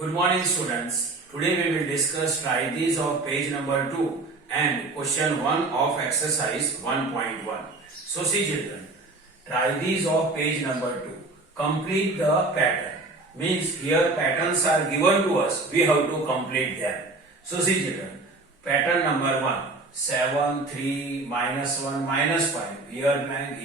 Good morning students. Today we will discuss try these of page number 2 and question 1 of exercise 1.1. So see children, try these of page number 2. Complete the pattern. Means here patterns are given to us. We have to complete them. So see children, pattern number 1. 7, 3, minus 1, minus 5. Here blank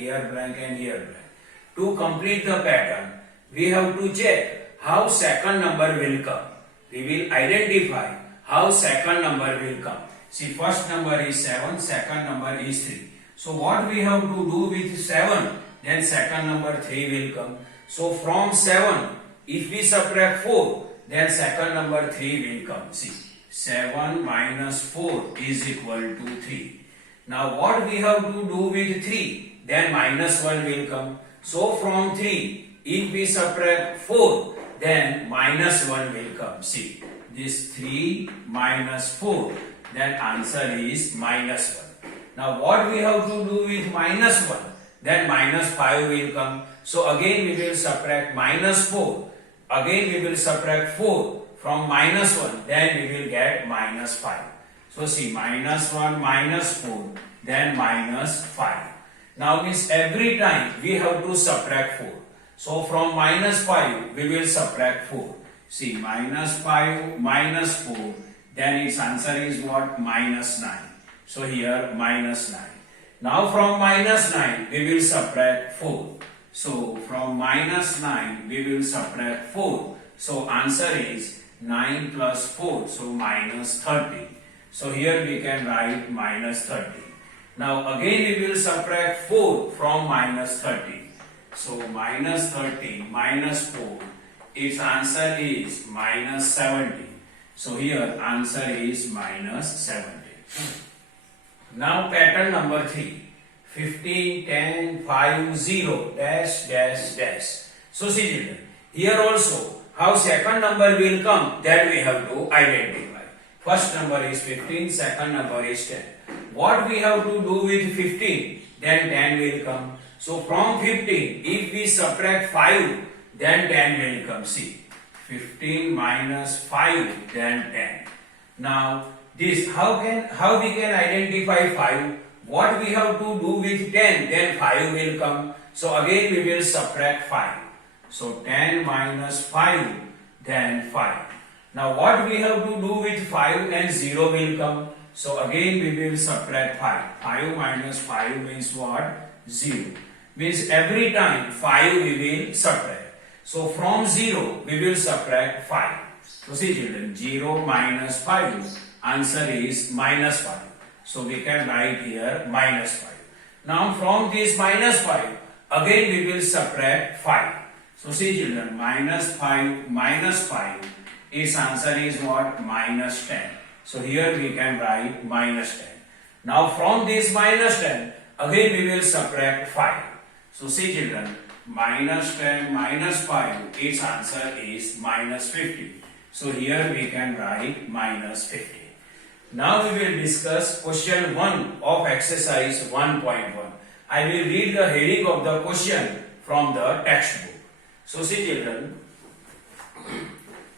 and here blank. To complete the pattern, we have to check how second number will come. We will identify how second number will come. See, first number is 7, second number is 3. So what we have to do with 7, then second number 3 will come. So from 7, if we subtract 4, then second number 3 will come. See, 7 minus 4 is equal to 3. Now what we have to do with 3, then minus 1 will come. So from 3, if we subtract 4, then minus 1 will come. See, this 3 minus 4, then answer is minus 1. Now what we have to do with minus 1, then minus 5 will come. So again we will subtract minus 4. Again we will subtract 4 from minus 1, then we will get minus 5. So see, minus 1 minus 4, then minus 5. Now means every time we have to subtract 4. So from minus 5 we will subtract 4. See, minus 5 minus 4, then its answer is what? Minus 9. So here minus 9. Now from minus 9 we will subtract 4. So from minus 9 we will subtract 4. So answer is 9 plus 4, so minus 30. So here we can write minus 30. Now again we will subtract 4 from minus 30. So minus 30 minus 4, its answer is minus 70. So here answer is minus 70. Now pattern number 3. 15, 10, 5, 0, dash, dash, dash. So see children, here also how second number will come, that we have to identify. First number is 15, second number is 10. What we have to do with 15, then 10 will come. So from 15, if we subtract 5, then 10 will come. See, 15 minus 5, then 10. Now this, how we can identify 5? What we have to do with 10, then 5 will come. So again we will subtract 5. So 10 minus 5, then 5. Now what we have to do with 5 and 0 will come. So again we will subtract 5. 5 minus 5 means what? 0. Means every time 5 we will subtract. So from 0 we will subtract 5. So see children, 0 minus 5, answer is minus 5. So we can write here minus 5. Now from this minus 5, again we will subtract 5. So see children, minus 5 minus 5, its answer is what? Minus 10. So here we can write minus 10. Now from this minus 10, again we will subtract 5. So see children, minus 10 minus 5, its answer is minus 50. So here we can write minus 50. Now we will discuss question 1 of exercise 1.1. I will read the heading of the question from the textbook. So see children,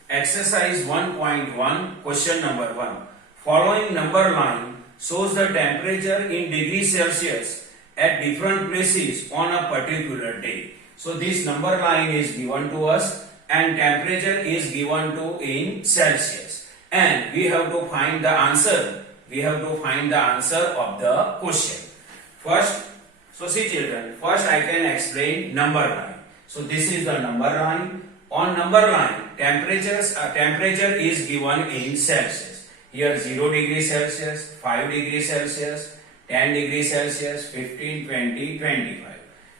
exercise 1.1, question number 1. Following number line shows the temperature in degrees Celsius at different places on a particular day. So this number line is given to us and temperature is given to in Celsius. And we have to find the answer. We have to find the answer of the question. First, so see children, first I can explain number line. So this is the number line. On number line, temperature is given in Celsius. Here 0 degrees Celsius, 5 degrees Celsius, 10 degrees Celsius, 15, 20, 25.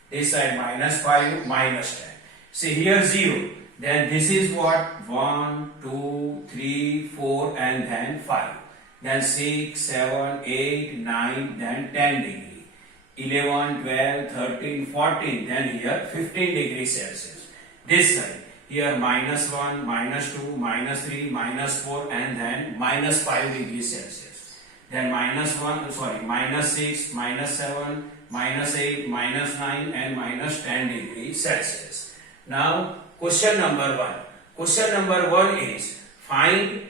This side minus 5, minus 10. See here 0. Then this is what? 1, 2, 3, 4 and then 5. Then 6, 7, 8, 9, then 10 degree. 11, 12, 13, 14, then here 15 degrees Celsius. This side, here minus 1, minus 2, minus 3, minus 4 and then minus 5 degrees Celsius. Then minus 6, minus 7, minus 8, minus 9 and minus 10 degrees Celsius. Now question number 1. Question number 1 is find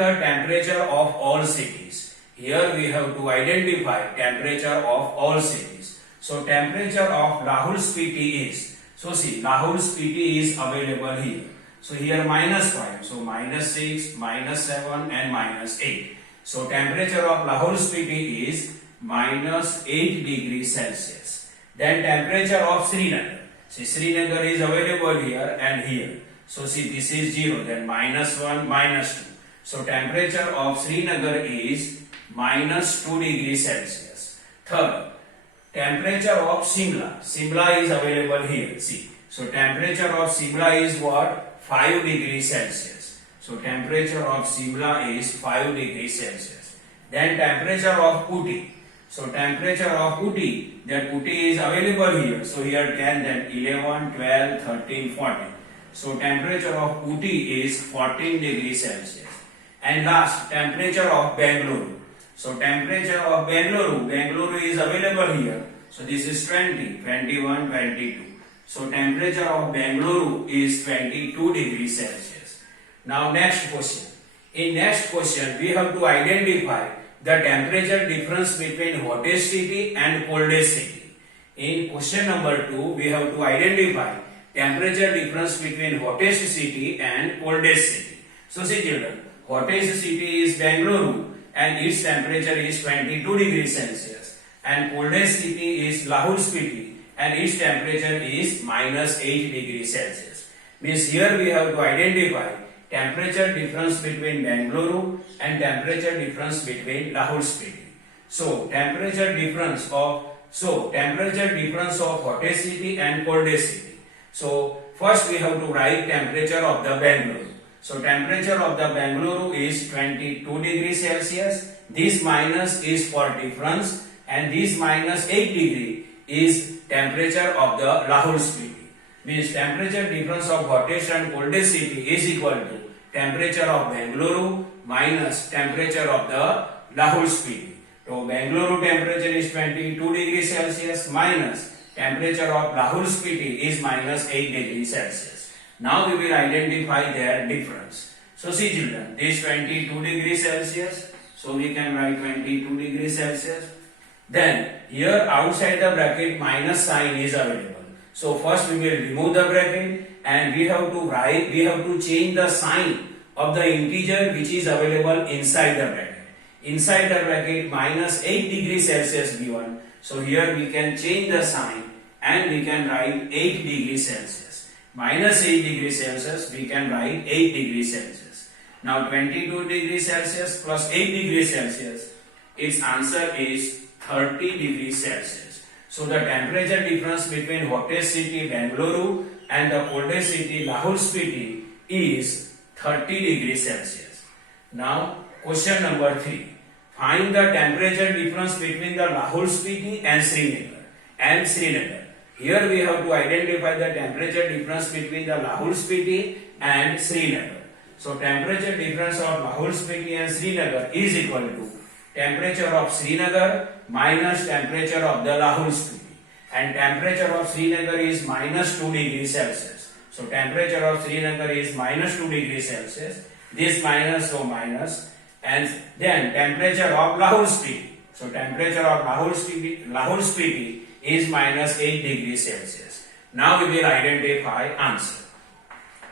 the temperature of all cities. Here we have to identify temperature of all cities. So temperature of Lahul Spiti is, so see, Lahul Spiti is available here. So here -5, so -6, -7 and -8. So temperature of Lahul Spiti is -8 degrees Celsius. Then temperature of Srinagar. See, Srinagar is available here and here. So see, this is 0, then -1, -2. So temperature of Srinagar is -2 degrees Celsius. Third, temperature of Shimla. Shimla is available here. See, so temperature of Shimla is what? 5 degrees Celsius. So temperature of Shimla is 5 degrees Celsius. Then temperature of Ooty. So temperature of Ooty, that Ooty is available here. So here 10, then 11, 12, 13, 14. So temperature of Ooty is 14 degrees Celsius. And last, temperature of Bangalore. So temperature of Bangalore is available here. So this is 20, 21, 22. So temperature of Bangalore is 22 degrees Celsius. Now next question. In next question, we have to identify the temperature difference between hottest city and coldest city. In question number 2, we have to identify temperature difference between hottest city and coldest city. So see children, hottest city is Bangalore and its temperature is 22 degrees Celsius, and coldest city is Lahul Spiti and its temperature is -8 degrees Celsius. Means here we have to identify temperature difference between Bangalore and temperature difference between Lahul Spiti. So temperature difference of hottest city and coldest city. So first we have to write temperature of the Bangalore. So temperature of the Bangalore is 22 degrees Celsius. This minus is for difference, and this -8 degree is temperature of the Lahul Spiti. Means temperature difference of hottest and coldest city is equal to temperature of Bangalore minus temperature of the Lahul Spiti. So Bangalore temperature is 22 degrees Celsius minus temperature of Lahul Spiti is -8 degrees Celsius. Now we will identify their difference. So see children, this 22 degrees Celsius, so we can write 22 degrees Celsius. Then here outside the bracket minus sign is available. So first we will remove the bracket and we have to change the sign of the integer which is available inside the bracket. Inside the bracket -8 degrees Celsius given. So here we can change the sign and we can write 8 degrees Celsius. -8 degrees Celsius, we can write 8 degrees Celsius. Now 22 degrees Celsius plus 8 degrees Celsius, its answer is 30 degrees Celsius. So the temperature difference between hottest city Bangalore and the coldest city Lahul Spiti is 30 degrees Celsius. Now question number 3. Find the temperature difference between the Lahul Spiti and Srinagar. Here we have to identify the temperature difference between the Lahul Spiti and Srinagar. So temperature difference of Lahul Spiti and Srinagar is equal to temperature of Srinagar minus temperature of the Lahul Spiti. And temperature of Srinagar is -2 degrees Celsius. So temperature of Srinagar is -2 degrees Celsius. This minus, so minus. And then temperature of Lahul Spiti. So temperature of Lahul Spiti is -8 degrees Celsius. Now we will identify answer.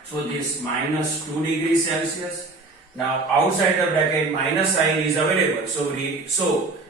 So this -2 degrees Celsius. Now outside the bracket minus sign is available. So we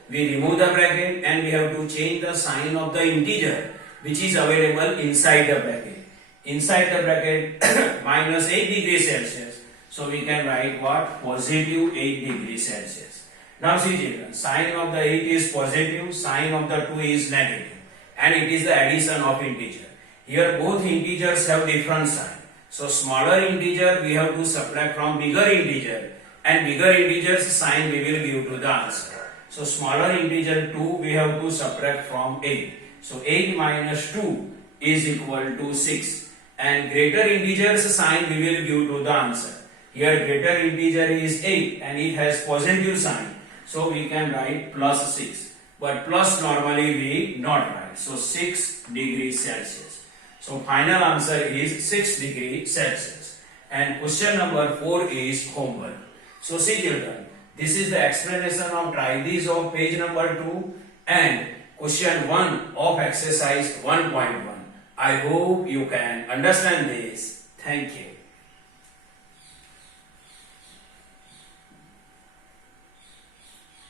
remove the bracket and we have to change the sign of the integer which is available inside the bracket. Inside the bracket -8 degrees Celsius. So we can write what? Positive 8 degrees Celsius. Now see children, sign of the 8 is positive, sign of the 2 is negative, and it is the addition of integer. Here both integers have different sign. So smaller integer we have to subtract from bigger integer, and bigger integer's sign we will give to the answer. So smaller integer 2 we have to subtract from 8. So 8 minus 2 is equal to 6, and greater integer's sign we will give to the answer. Here greater integer is 8 and it has positive sign. So we can write plus 6. But plus normally we not write. So 6 degrees Celsius. So final answer is 6 degrees Celsius. and question number 4 is homework. So see children, this is the explanation of trithees of page number 2 and question 1 of exercise 1.1. I hope you can understand this. Thank you.